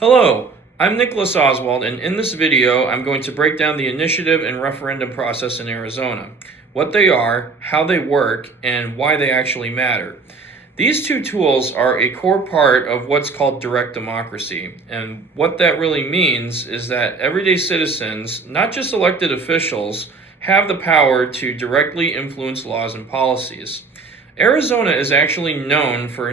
Hello, I'm Nicholas Oswald, and in this video I'm going to break down the initiative and referendum process in Arizona, what they are, how they work, and why they actually matter. These two tools are a core part of what's called direct democracy, and what that really means is that everyday citizens, not just elected officials, have the power to directly influence laws and policies. Arizona is actually known for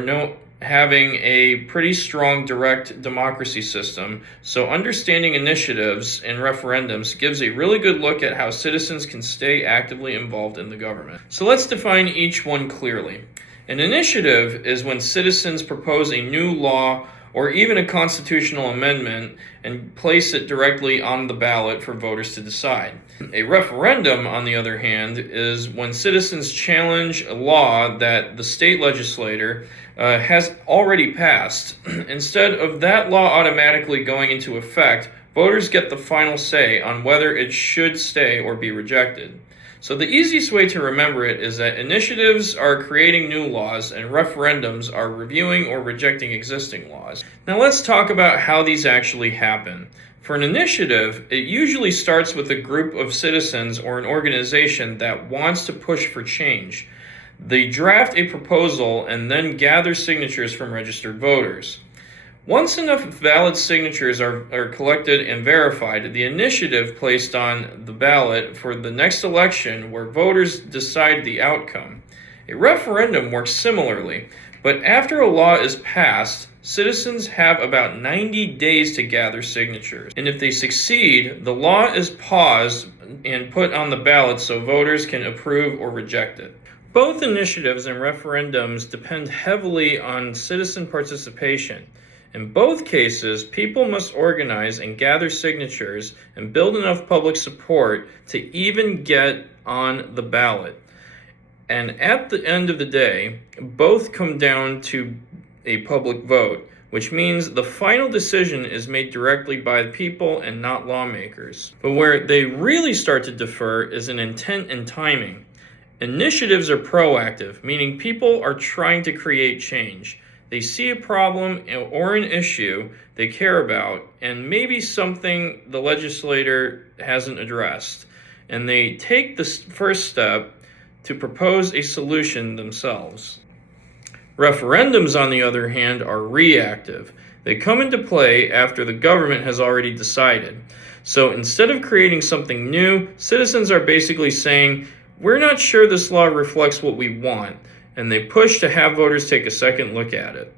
having a pretty strong direct democracy system, so understanding initiatives and referendums gives a really good look at how citizens can stay actively involved in the government. So let's define each one clearly. An initiative is when citizens propose a new law or even a constitutional amendment and place it directly on the ballot for voters to decide. A referendum, on the other hand, is when citizens challenge a law that the state legislator has already passed. Instead of that law automatically going into effect, voters get the final say on whether it should stay or be rejected. So the easiest way to remember it is that initiatives are creating new laws and referendums are reviewing or rejecting existing laws. Now let's talk about how these actually happen. For an initiative, it usually starts with a group of citizens or an organization that wants to push for change. They draft a proposal and then gather signatures from registered voters. Once enough valid signatures are collected and verified, the initiative placed on the ballot for the next election where voters decide the outcome. A referendum works similarly, but after a law is passed, citizens have about 90 days to gather signatures. And if they succeed, the law is paused and put on the ballot so voters can approve or reject it. Both initiatives and referendums depend heavily on citizen participation. In both cases, people must organize and gather signatures and build enough public support to even get on the ballot. And at the end of the day, both come down to a public vote, which means the final decision is made directly by the people and not lawmakers. But where they really start to differ is in intent and timing. Initiatives are proactive, meaning people are trying to create change. They see a problem or an issue they care about, and maybe something the legislator hasn't addressed, and they take the first step to propose a solution themselves. Referendums, on the other hand, are reactive. They come into play after the government has already decided. So instead of creating something new, citizens are basically saying, "We're not sure this law reflects what we want," and they push to have voters take a second look at it.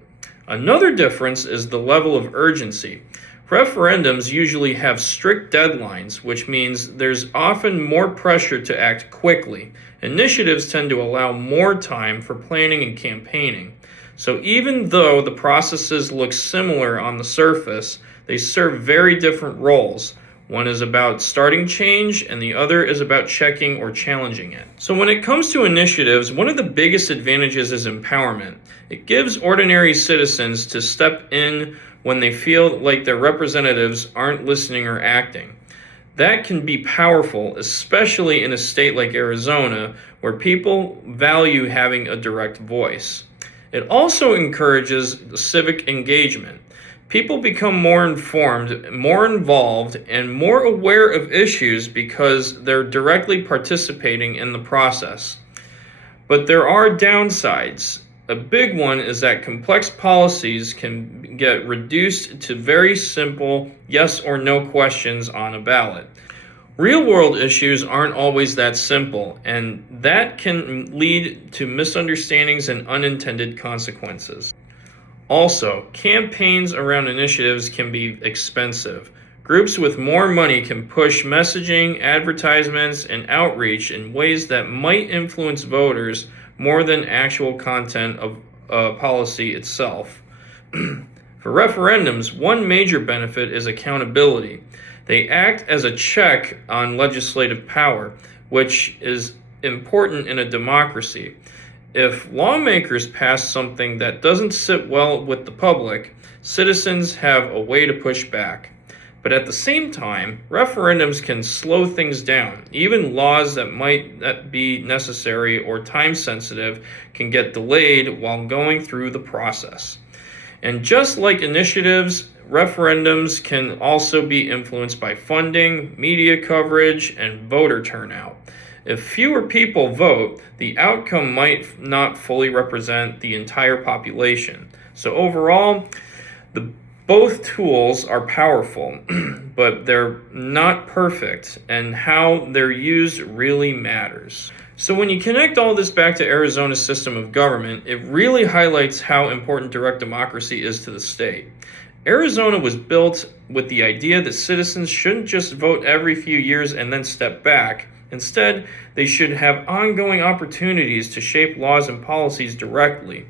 Another difference is the level of urgency. Referendums usually have strict deadlines, which means there's often more pressure to act quickly. Initiatives tend to allow more time for planning and campaigning. So even though the processes look similar on the surface, they serve very different roles. One is about starting change, and the other is about checking or challenging it. So when it comes to initiatives, one of the biggest advantages is empowerment. It gives ordinary citizens to step in when they feel like their representatives aren't listening or acting. That can be powerful, especially in a state like Arizona, where people value having a direct voice. It also encourages civic engagement. People become more informed, more involved, and more aware of issues because they're directly participating in the process. But there are downsides. A big one is that complex policies can get reduced to very simple yes or no questions on a ballot. Real-world issues aren't always that simple, and that can lead to misunderstandings and unintended consequences. Also, campaigns around initiatives can be expensive. Groups with more money can push messaging, advertisements, and outreach in ways that might influence voters more than actual content of policy itself. For referendums, one major benefit is accountability. They act as a check on legislative power, which is important in a democracy. If lawmakers pass something that doesn't sit well with the public, citizens have a way to push back. But at the same time, referendums can slow things down. Even laws that might not be necessary or time sensitive can get delayed while going through the process. And just like initiatives, referendums can also be influenced by funding, media coverage, and voter turnout. If fewer people vote, the outcome might not fully represent the entire population. So overall, both tools are powerful, but they're not perfect, and how they're used really matters. So when you connect all this back to Arizona's system of government, it really highlights how important direct democracy is to the state. Arizona was built with the idea that citizens shouldn't just vote every few years and then step back. Instead, they should have ongoing opportunities to shape laws and policies directly.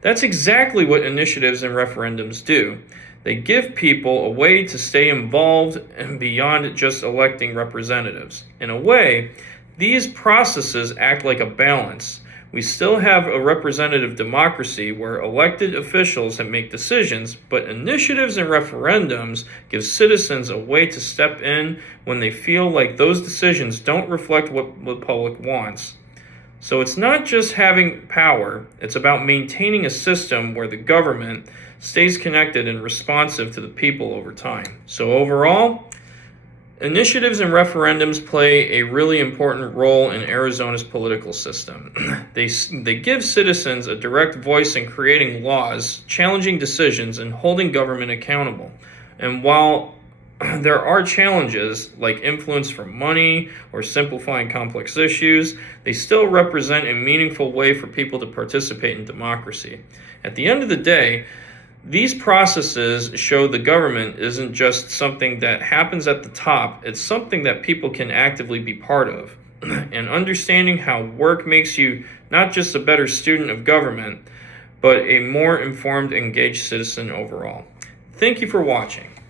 That's exactly what initiatives and referendums do. They give people a way to stay involved and beyond just electing representatives. In a way, these processes act like a balance. We still have a representative democracy where elected officials make decisions, but initiatives and referendums give citizens a way to step in when they feel like those decisions don't reflect what the public wants. So it's not just having power, it's about maintaining a system where the government stays connected and responsive to the people over time. So overall, initiatives and referendums play a really important role in Arizona's political system. They give citizens a direct voice in creating laws, challenging decisions, and holding government accountable. And while there are challenges like influence from money or simplifying complex issues, they still represent a meaningful way for people to participate in democracy. At the end of the day, these processes show the government isn't just something that happens at the top, it's something that people can actively be part of. And understanding how work makes you not just a better student of government, but a more informed, engaged citizen overall. Thank you for watching.